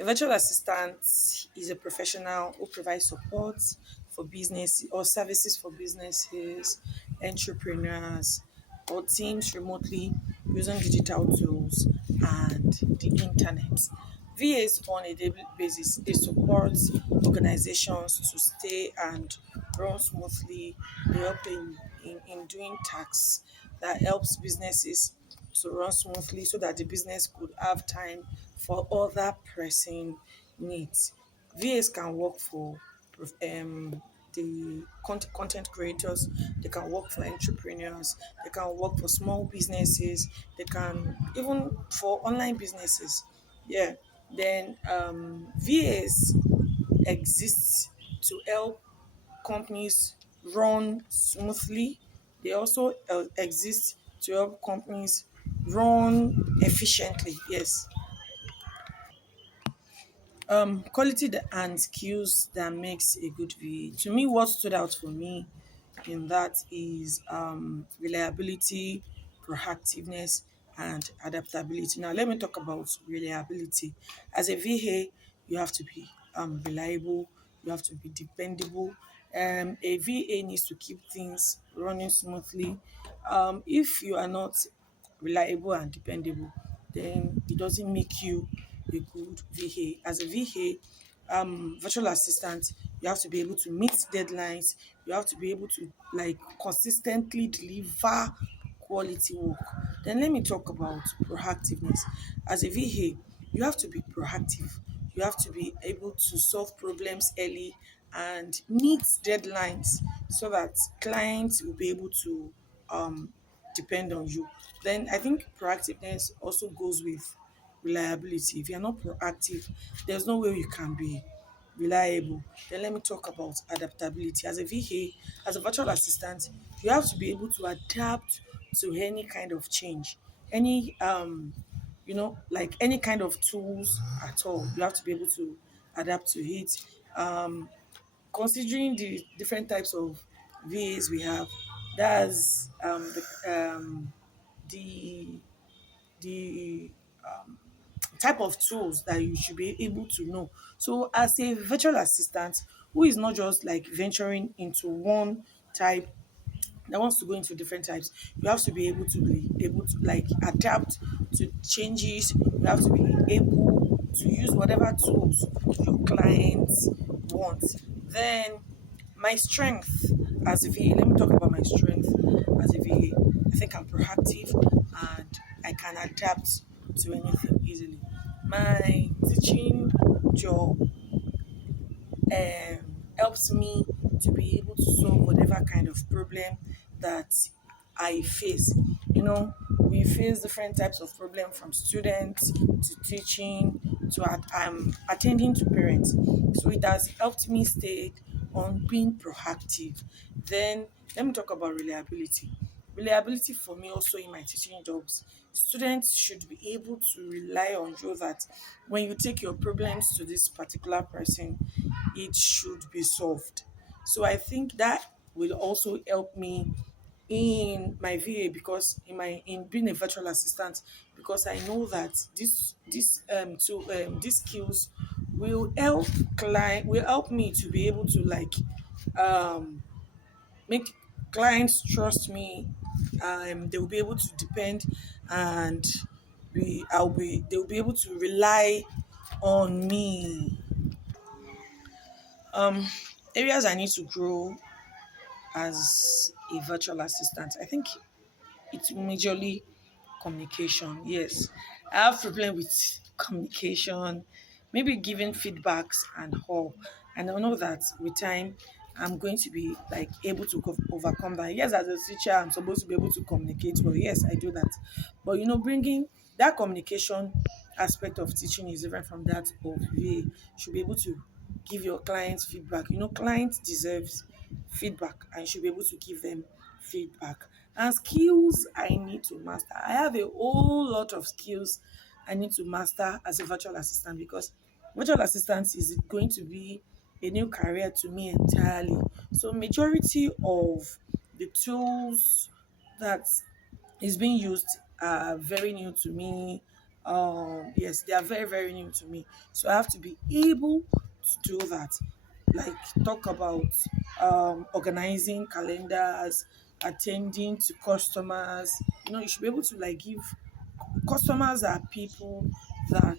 A virtual assistant is a professional who provides support for business or services for businesses, entrepreneurs, or teams remotely using digital tools and the internet. VAs on a daily basis they support organizations to stay and run smoothly. They help in doing tasks that helps businesses to run smoothly so that the business could have time for other pressing needs. VAs can work for the content creators, they can work for entrepreneurs, they can work for small businesses, they can even for online businesses. Yeah. Then VAs exists to help companies run smoothly. They also exist to help companies run efficiently. Yes. Quality and skills that makes a good VA. To me, what stood out for me in that is reliability, proactiveness, and adaptability. Now, let me talk about reliability. As a VA, you have to be reliable, you have to be dependable. A VA needs to keep things running smoothly. If you are not reliable and dependable, then it doesn't make you a good VA. As a VA, virtual assistant, you have to be able to meet deadlines. You have to be able to like consistently deliver quality work. Then let me talk about proactiveness. As a VA, you have to be proactive. You have to be able to solve problems early and meet deadlines so that clients will be able to um, depend on you. Then I think proactiveness also goes with reliability. If you're not proactive, there's no way you can be reliable. Then let me talk about adaptability. As a VA, as a virtual assistant, you have to be able to adapt to any kind of change, any like any kind of tools at all. You have to be able to adapt to it. Considering the different types of VAs we have, that's the the type of tools that you should be able to know. So, as a virtual assistant who is not just like venturing into one type that wants to go into different types, you have to be able to like adapt to changes. You have to be able to use whatever tools your clients want. Then my strength as a VA, let me talk about my strength as a VA. I think I'm proactive and I can adapt to anything easily. My teaching job helps me to be able to solve whatever kind of problem that I face. We face different types of problem from students to teaching to attending to parents. So it has helped me stay on being proactive. Then let me talk about reliability. Reliability for me also in my teaching jobs. Students should be able to rely on you that when you take your problems to this particular person, it should be solved. So I think that will also help me in my VA because in being a virtual assistant because I know that these skills will help me to be able to like um make clients trust me. They will be able to depend and they'll be able to rely on me. Um, Areas I need to grow as a virtual assistant. I think it's majorly communication. Yes, I have problem with communication, maybe giving feedbacks and all. And I know that with time, I'm going to be like able to overcome that. Yes, as a teacher, I'm supposed to be able to communicate well. Yes, I do that. But bringing that communication aspect of teaching is different from that of VA. Should be able to give your clients feedback. Clients deserves feedback and you should be able to give them feedback. And skills I need to master. I have a whole lot of skills I need to master as a virtual assistant because virtual assistant is going to be a new career to me entirely. So majority of the tools that is being used are very new to me. Yes, they are very, very new to me. So I have to be able to do that. Like talk about organizing calendars, attending to customers. You should be able to like give customers are people that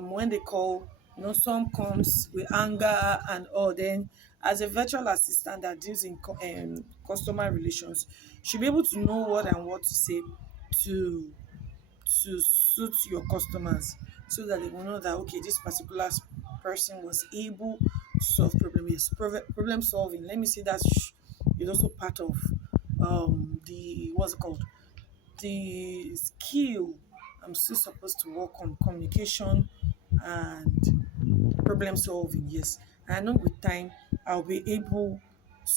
when they call, some comes with anger and all. Then as a virtual assistant that deals in customer relations, should be able to know what and what to say to suit your customers, so that they will know that okay, this particular person was able to solve problem. Yes, problem solving, let me say that is also part of the what's it called, the skill I'm still supposed to work on: communication and problem solving. Yes, and I know with time I'll be able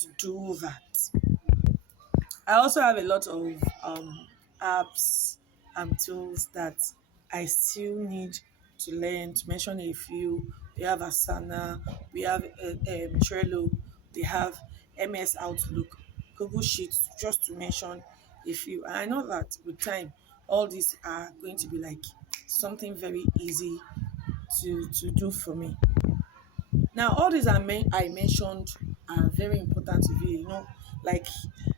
to do that. I also have a lot of apps and tools that I still need to learn. To mention a few, we have Asana, we have Trello, they have MS Outlook, Google Sheets, just to mention a few. And I know that with time, all these are going to be like something very easy to do for me. Now, all these I mentioned are very important to you. Like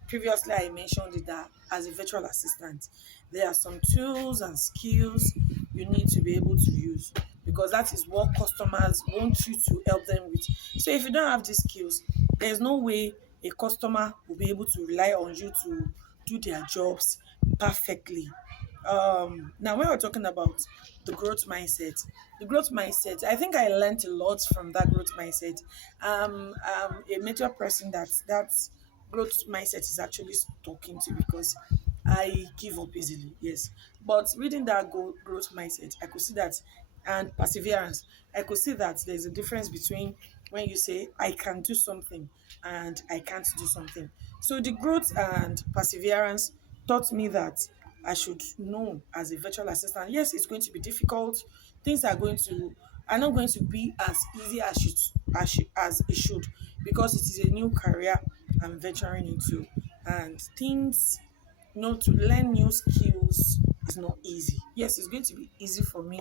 previously, I mentioned it that as a virtual assistant, there are some tools and skills you need to be able to use, because that is what customers want you to help them with. So, if you don't have these skills, there's no way a customer will be able to rely on you to do their jobs perfectly. Now when we're talking about the growth mindset, I think I learned a lot from that growth mindset. A major person that growth mindset is actually talking to, because I give up easily. Yes, but reading that growth mindset, I could see that, and perseverance, I could see that there's a difference between when you say I can do something and I can't do something. So the growth and perseverance taught me that I should know as a virtual assistant. Yes, it's going to be difficult. Things are not going to be as easy as it should, because it is a new career I'm venturing into, and things, to learn new skills is not easy. Yes, it's going to be easy for me,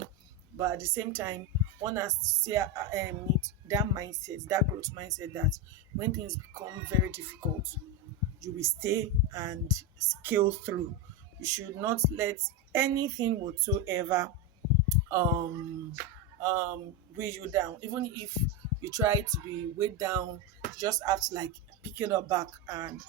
but at the same time, one has to say, need that mindset, that growth mindset, that when things become very difficult, you will stay and scale through. You should not let anything whatsoever um weigh you down. Even if you try to be weighed down, you just have to like pick it up back and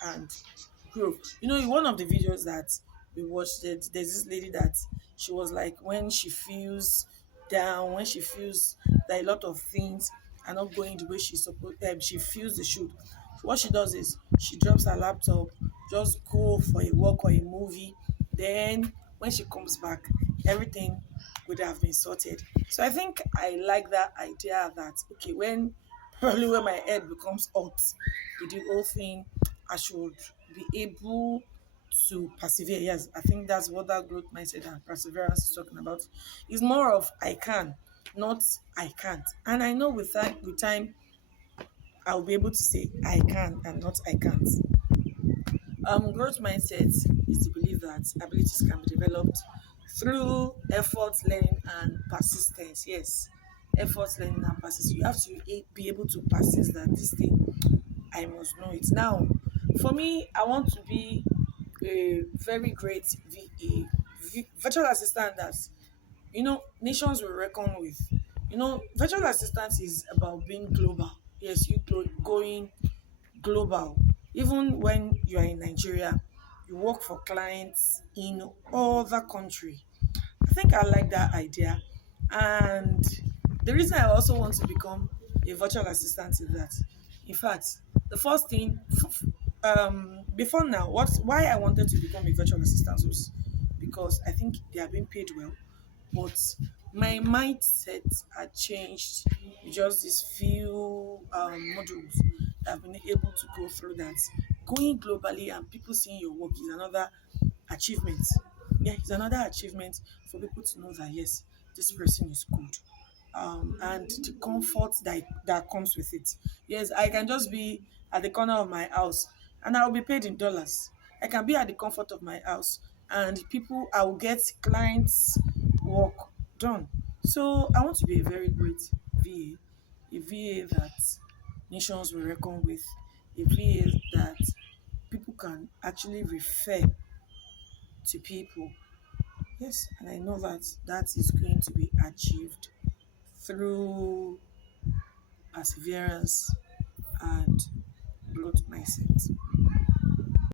grow. In one of the videos that we watched, there's this lady that she was like, when she feels down, when she feels that a lot of things are not going the way she feels they should, what she does is she drops her laptop, just go for a walk or a movie. Then when she comes back, everything would have been sorted. So I think I like that idea that okay, probably when my head becomes hot with the whole thing, I should be able to persevere. Yes, I think that's what that growth mindset and perseverance is talking about. It's more of I can, not I can't. And I know with time, I'll be able to say I can and not I can't. Growth mindset is the belief that abilities can be developed through effort, learning, and persistence. Yes, effort, learning, and persistence. You have to be able to persist that this thing, I must know it. Now, for me, I want to be a very great virtual assistant that nations will reckon with. Virtual assistant is about being global. Yes, going global. Even when you are in Nigeria, you work for clients in other country. I think I like that idea. And the reason I also want to become a virtual assistant is that, in fact, the first thing, before now, why I wanted to become a virtual assistant was because I think they are being paid well, but my mindset had changed with just these few modules that I've been able to go through. That going globally and people seeing your work is another achievement. Yeah, it's another achievement for people to know that yes, this person is good. And the comfort that comes with it. Yes, I can just be at the corner of my house and I'll be paid in dollars. I can be at the comfort of my house and I will get clients work done. So I want to be a very great VA, a VA that nations will reckon with, a VA that people can actually refer to people. Yes, and I know that that is going to be achieved through perseverance and growth mindset.